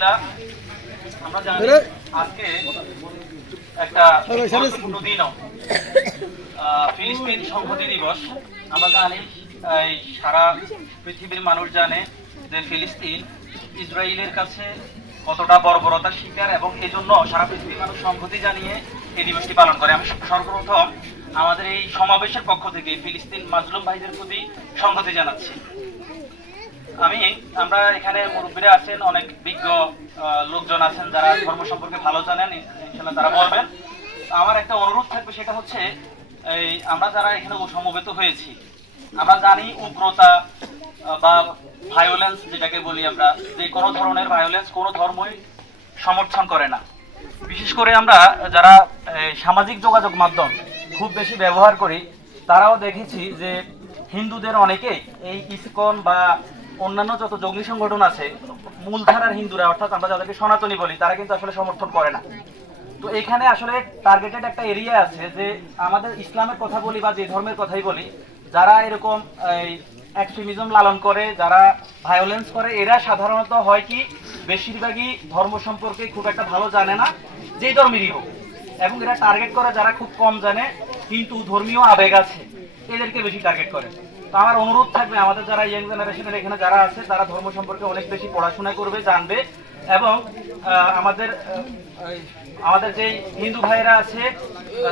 আলহামদুলিল্লাহ আমরা জানি আজকে একটা গুরুত্বপূর্ণ দিনও ফিলিস্তিন সংহতি দিবস। আমরা জানি এই সারা পৃথিবীর মানুষ জানে যে ফিলিস্তিন ইসরায়েলের কাছে কতটা বর্বরতার শিকার, এবং এই জন্য সারা পৃথিবীর মানুষ সংহতি জানিয়ে এই দিবসটি পালন করে। আমি সর্বপ্রথম আমাদের এই সমাবেশের পক্ষ থেকে ফিলিস্তিন মাজলুম ভাইদের প্রতি সংহতি জানাচ্ছি। আমরা এখানে মুরব্বীরা আছেন, অনেক বিজ্ঞ লোকজন আছেন যারা ধর্ম সম্পর্কে ভালো জানেন, ইনশাআল্লাহ তারা বলবেন। আমার একটা অনুরোধ থাকবে, সেটা হচ্ছে এই আমরা যারা এখানে সমবেত হয়েছি, আমরা জানি উগ্রতা বা ভায়োলেন্স যেটাকে বলি আমরা, যে কোনো ধরনের ভায়োলেন্স কোনো ধর্মই সমর্থন করে না। বিশেষ করে আমরা যারা সামাজিক যোগাযোগ মাধ্যম খুব বেশি ব্যবহার করি, তারাও দেখেছি যে হিন্দুদের অনেকেই এই ইসকন বা অন্যান্য যত জঙ্গি সংগঠন আছে, মূলধারার হিন্দুরা অর্থাৎ আমরা যাদেরকে সনাতনী বলি, তারা কিন্তু আসলে সমর্থন করে না। তো এখানে আসলে টার্গেটেড একটা এরিয়া আছে, যে আমাদের ইসলামের কথা বলি বা যে ধর্মের কথাই বলি, যারা এরকম এক্সট্রিমিজম লালন করে, যারা ভায়োলেন্স করে, এরা সাধারণত হয় কি বেশিরভাগই ধর্ম সম্পর্কে খুব একটা ভালো জানে না, যেই ধর্মেরই হোক, এবং এরা টার্গেট করে যারা খুব কম জানে কিন্তু ধর্মীয় আবেগ আছে, এদেরকে বেশি টার্গেট করে। তো আমার অনুরোধ থাকবে, আমাদের যারা ইয়াং জেনারেশনের এখানে যারা আছে, তারা ধর্ম সম্পর্কে অনেক বেশি পড়াশোনা করবে, জানবে, এবং আমাদের আমাদের যে হিন্দু ভাইয়েরা আছে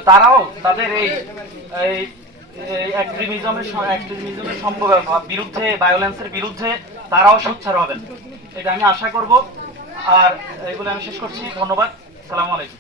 তারাও তাদের এই এক্সট্রিমিজমের বিরুদ্ধে, ভায়োলেন্সের বিরুদ্ধে তারাও সোচ্চার হবেন, এটা আমি আশা করব। আর এগুলো আমি শেষ করছি। ধন্যবাদ। আসসালামু আলাইকুম।